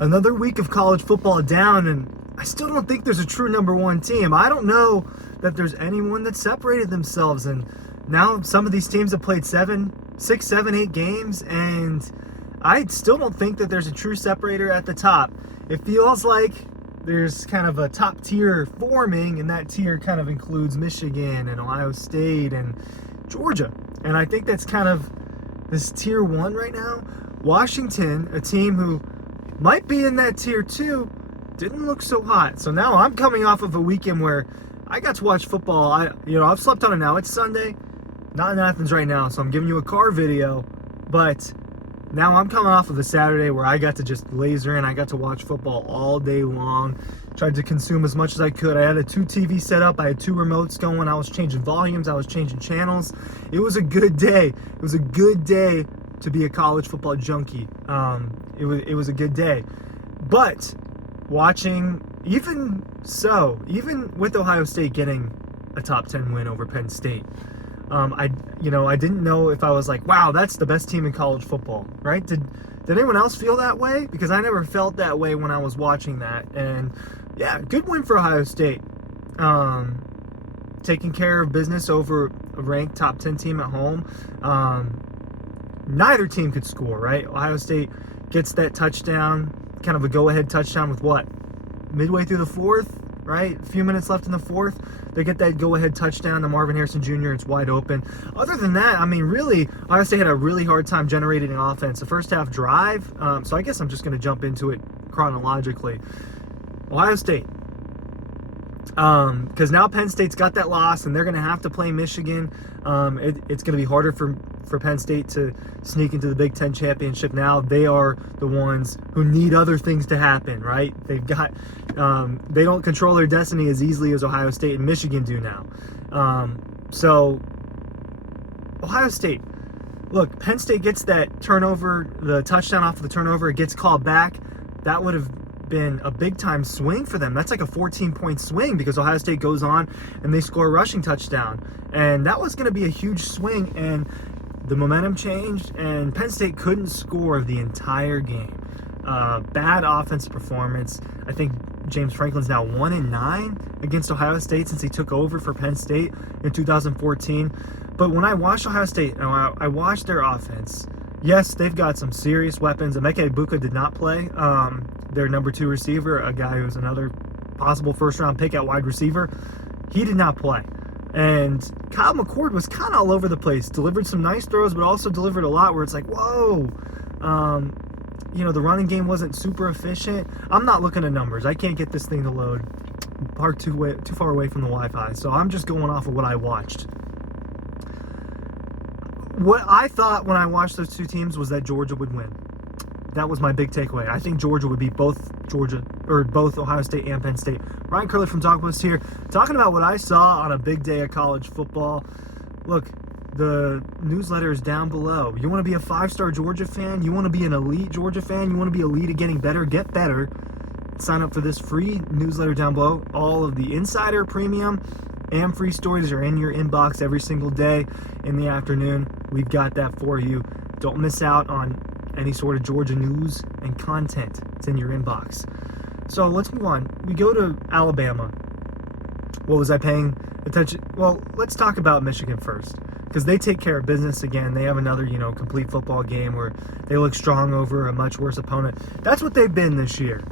Another week of college football down, and I still don't think there's a true number one team. I don't know that there's anyone that separated themselves, and now some of these teams have played 6, 7, 8 games, and I still don't think that there's a true separator at the top. It feels like there's kind of a top tier forming, and that tier kind of includes Michigan and Ohio State and Georgia. And I think that's kind of this tier one right now. Washington, a team who might be in that tier two, didn't look so hot. So now I'm coming off of a weekend where I got to watch football. I've slept on it now. It's Sunday, not in Athens right now, so I'm giving you a car video. But now I'm coming off of a Saturday where I got to just laser in. I got to watch football all day long. Tried to consume as much as I could. I had a 2 TV set up. I had 2 remotes going. I was changing volumes. I was changing channels. It was a good day. It was a good day to be a college football junkie. It was a good day. But watching, even with Ohio State getting a top 10 win over Penn State, I didn't know if I was like, wow, that's the best team in college football, right? Did anyone else feel that way? Because I never felt that way when I was watching that. And yeah, good win for Ohio State. Taking care of business over a ranked top 10 team at home. Neither team could score, right? Ohio State gets that touchdown, kind of a go-ahead touchdown with what? Midway through the fourth, right? A few minutes left in the fourth. They get that go-ahead touchdown to Marvin Harrison Jr. It's wide open. Other than that, I mean, really, Ohio State had a really hard time generating an offense. The first half drive, so I guess I'm just going to jump into it chronologically. Ohio State. Because now Penn State's got that loss, and they're going to have to play Michigan. It's going to be harder for Penn State to sneak into the Big Ten championship. Now they are the ones who need other things to happen, right? They've got they don't control their destiny as easily as Ohio State and Michigan do now. So Ohio State, look, Penn State gets that turnover, the touchdown off of the turnover, it gets called back. That would have been a big time swing for them. That's like a 14-point swing because Ohio State goes on and they score a rushing touchdown, and that was going to be a huge swing, and the momentum changed and Penn State couldn't score the entire game. Bad offensive performance. I think James Franklin's now 1-9 against Ohio State since he took over for Penn State in 2014. But when I watched Ohio State, I watched their offense. Yes, they've got some serious weapons. Emeka Egbuka did not play. Their number 2 receiver, a guy who's another possible first-round pick at wide receiver, he did not play. And Kyle McCord was kind of all over the place. Delivered some nice throws, but also delivered a lot where it's like, whoa. The running game wasn't super efficient. I'm not looking at numbers. I can't get this thing to load. Parked too far away from the Wi-Fi. So I'm just going off of what I watched. What I thought when I watched those 2 teams was that Georgia would win. That was my big takeaway. I think Georgia would beat both Ohio State and Penn State. Ryan Curley from TalkPost here, talking about what I saw on a big day of college football. Look, the newsletter is down below. You want to be a 5-star Georgia fan? You want to be an elite Georgia fan? You want to be elite at getting better? Get better. Sign up for this free newsletter down below. All of the insider, premium, and free stories are in your inbox every single day in the afternoon. We've got that for you. Don't miss out on any sort of Georgia news and content. It's in your inbox. So let's move on. We go to Alabama. What was I paying attention? Well, let's talk about Michigan first, because they take care of business again. They have another, complete football game where they look strong over a much worse opponent. That's what they've been this year.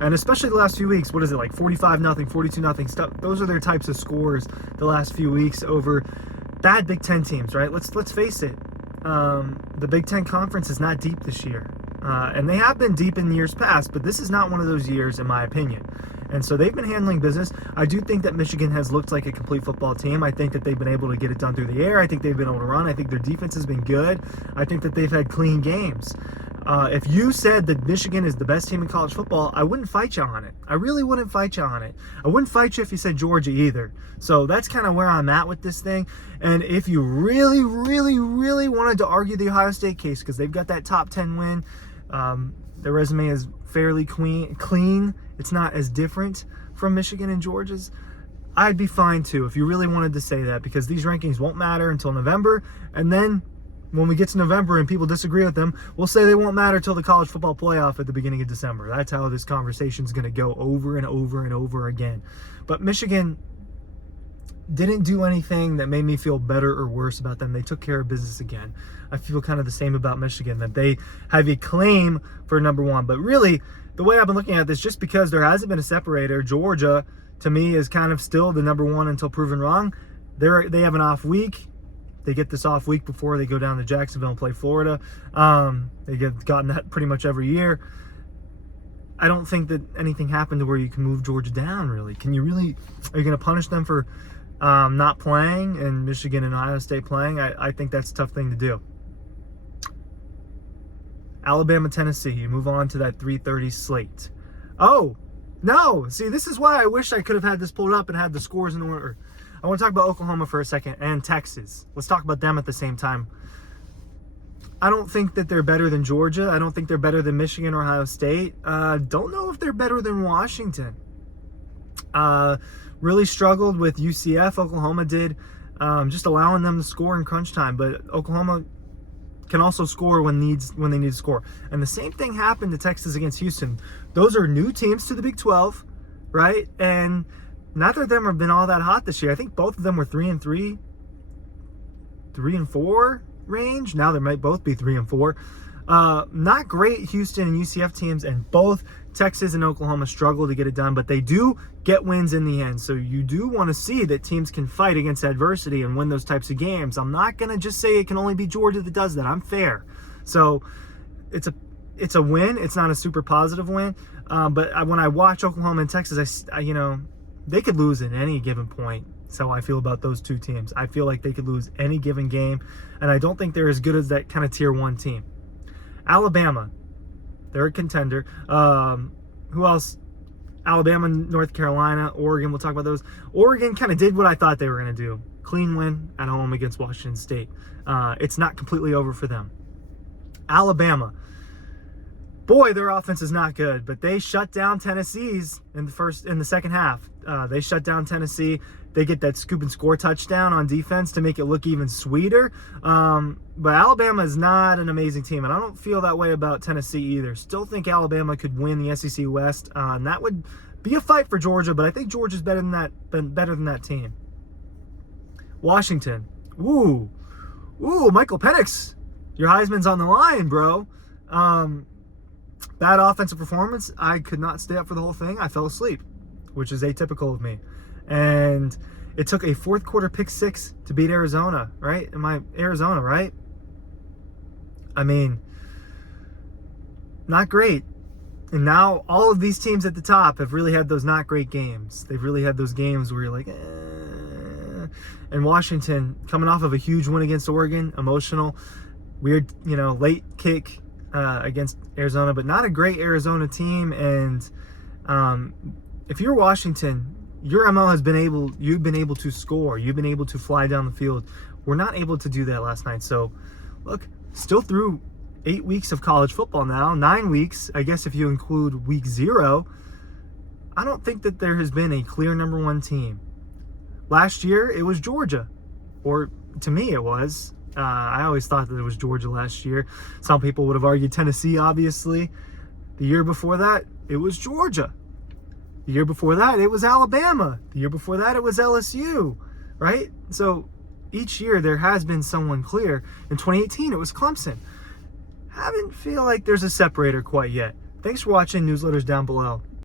And especially the last few weeks, what is it, like 45-0, 42-0 stuff? Those are their types of scores the last few weeks over bad Big Ten teams, right? Let's face it. The Big Ten Conference is not deep this year. And they have been deep in years past, but this is not one of those years, in my opinion. And so they've been handling business. I do think that Michigan has looked like a complete football team. I think that they've been able to get it done through the air. I think they've been able to run. I think their defense has been good. I think that they've had clean games. If you said that Michigan is the best team in college football, I wouldn't fight you on it. I really wouldn't fight you on it. I wouldn't fight you if you said Georgia either. So that's kind of where I'm at with this thing. And if you really, really, really wanted to argue the Ohio State case, because they've got that top 10 win, their resume is fairly clean. It's not as different from Michigan and Georgia's. I'd be fine too if you really wanted to say that, because these rankings won't matter until November, and then when we get to November and people disagree with them, we'll say they won't matter till the college football playoff at the beginning of December. That's how this conversation is going to go over and over and over again. But Michigan didn't do anything that made me feel better or worse about them. They took care of business again. I feel kind of the same about Michigan, that they have a claim for number one. But really, the way I've been looking at this, just because there hasn't been a separator, Georgia, to me, is kind of still the number one until proven wrong. They have an off week. They get this off week before they go down to Jacksonville and play Florida. They get gotten that pretty much every year. I don't think that anything happened to where you can move Georgia down, really. Are you going to punish them for not playing and Michigan and Ohio State playing? I think that's a tough thing to do. Alabama, Tennessee. You move on to that 3:30 slate. Oh, no. See, this is why I wish I could have had this pulled up and had the scores in order. I want to talk about Oklahoma for a second and Texas. Let's talk about them at the same time. I don't think that they're better than Georgia. I don't think they're better than Michigan or Ohio State. Don't know if they're better than Washington. Really struggled with UCF. Oklahoma did, just allowing them to score in crunch time. But Oklahoma can also score when they need to score. And the same thing happened to Texas against Houston. Those are new teams to the Big 12, right? And neither of them have been all that hot this year. I think both of them were 3-3, 3-4 range. Now they might both be 3-4. Not great Houston and UCF teams, and both Texas and Oklahoma struggle to get it done, but they do get wins in the end. So you do want to see that teams can fight against adversity and win those types of games. I'm not going to just say it can only be Georgia that does that. I'm fair. So it's a win. It's not a super positive win. But when I watch Oklahoma and Texas, they could lose at any given point. That's how I feel about those two teams. I feel like they could lose any given game, and I don't think they're as good as that kind of tier one team. Alabama, they're a contender. Who else? Alabama, North Carolina, Oregon. We'll talk about those. Oregon kind of did what I thought they were going to do. Clean win at home against Washington State. It's not completely over for them. Alabama. Boy, their offense is not good, but they shut down Tennessee's in the second half. They shut down Tennessee. They get that scoop and score touchdown on defense to make it look even sweeter. But Alabama is not an amazing team, and I don't feel that way about Tennessee either. Still think Alabama could win the SEC West, and that would be a fight for Georgia. But I think Georgia's better than that team. Washington, ooh, Michael Penix, your Heisman's on the line, bro. Bad offensive performance. I could not stay up for the whole thing. I fell asleep, which is atypical of me. And it took a fourth quarter pick six to beat Arizona, right? Arizona, right? I mean, not great. And now all of these teams at the top have really had those not great games. They've really had those games where you're like, And Washington, coming off of a huge win against Oregon, emotional, weird, late kick against Arizona, but not a great Arizona team. And if you're Washington, your MO has you've been able to score. You've been able to fly down the field. We're not able to do that last night. So, look, still through 8 weeks of college football now, 9 weeks, I guess if you include week 0, I don't think that there has been a clear number one team. Last year, it was Georgia. Or, to me, it was. I always thought that it was Georgia last year. Some people would have argued Tennessee, obviously. The year before that, it was Georgia. The year before that, it was Alabama. The year before that, it was LSU, right? So each year, there has been someone clear. In 2018, it was Clemson. Haven't feel like there's a separator quite yet. Thanks for watching. Newsletters down below.